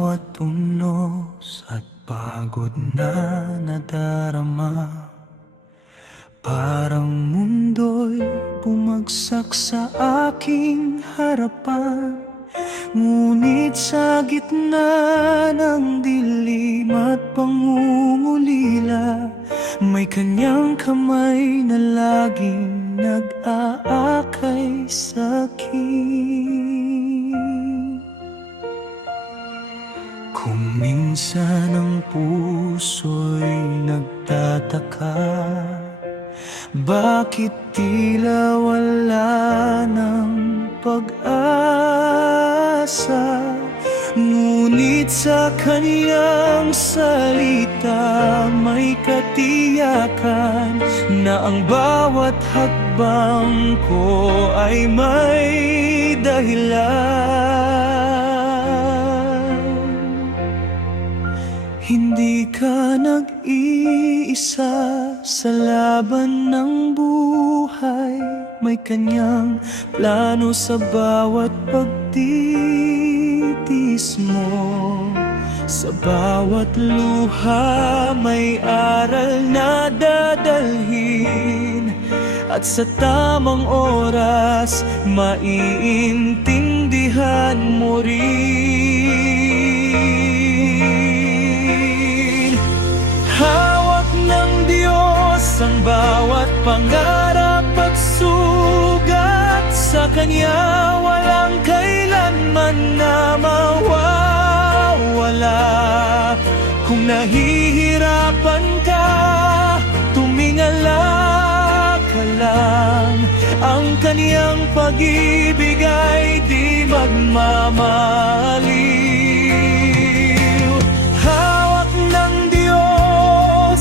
bawat unos at pagod na nadarama, parang mundo'y bumagsak sa aking harapan. Ngunit sa gitna ng dilim at pangungulila, may kanyang kamay na laging nag-aakay sa'kin. Kung minsan ang puso'y nagtataka, bakit tila wala ng pag-asa? Ngunit sa kaniyang salita may katiyakan na ang bawat hakbang ko ay may dahilan. Hindi ka nag-iisa sa laban ng buhay, may kanyang plano sa bawat pagtitis mo. Sa bawat luha may aral na dadalhin, at sa tamang oras maiintindihan mo rin. Hawak ng Diyos ang bawat pangarap at sugat, sa Kanya walang kailanman na mawawala. Kung nahihirapan ka, tumingala ka lang, ang Kaniyang pag-ibig ay di magmamaliw. Hawak ng Diyos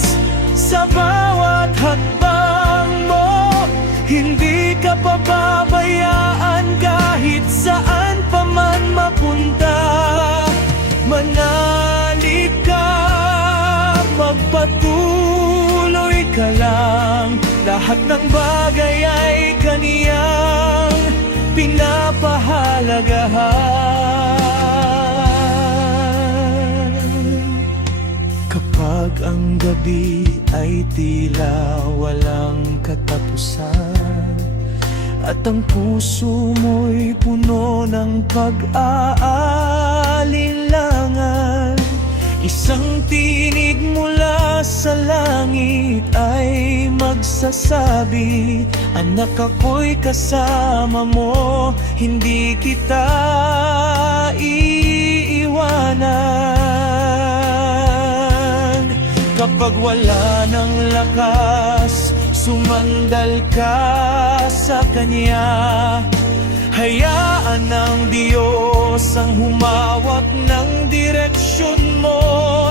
sa bawat hakbang mo, hindi ka pababayaan kahit saan pa man mapunta. Manalig ka, magpatuloy ka lang, lahat ng bagay ay Kaniyang pinapahalagahan. Kapag ang gabi ay tila walang katapusan, at ang puso mo'y puno ng pag-aalinlangan, isang tinig mula sa langit ay magsasabi, anak, ako'y kasama mo, hindi kita iiwanan. Kapag wala ng lakas, sumandal ka sa Kanya. Hayaan ng Diyos ang humawak ng direksyon mo,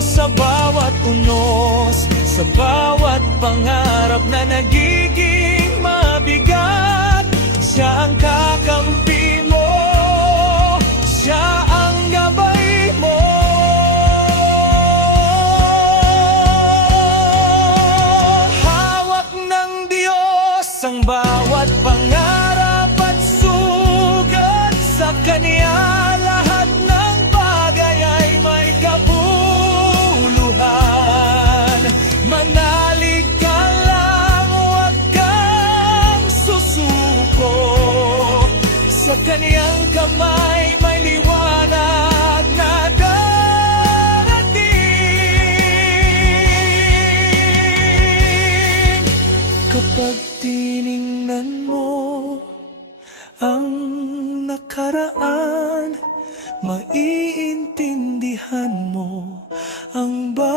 sa bawat unos, sa bawat pangarap na nagiging mabigat. Siya ang kakampi mo, Siya ang gabay mo. Hawak ng Diyos ang bawat pangarap at sugat, sa Kanya lahat ng bagay ay may kabuluhan. Manalig ka lang, huwag kang susuko, sa Kaniyang kamay may liwanag na darating. Kapag tiningnan mo ang nakaraan, maiintindihan mo ang bawat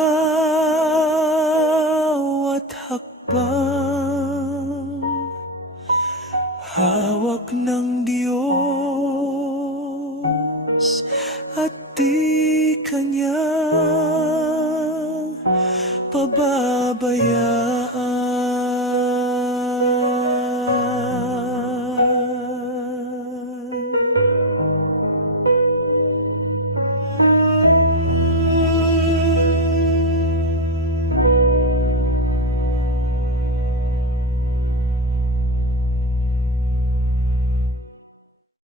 hakbang. Hawak ng Diyos at di Kanya pababayaan.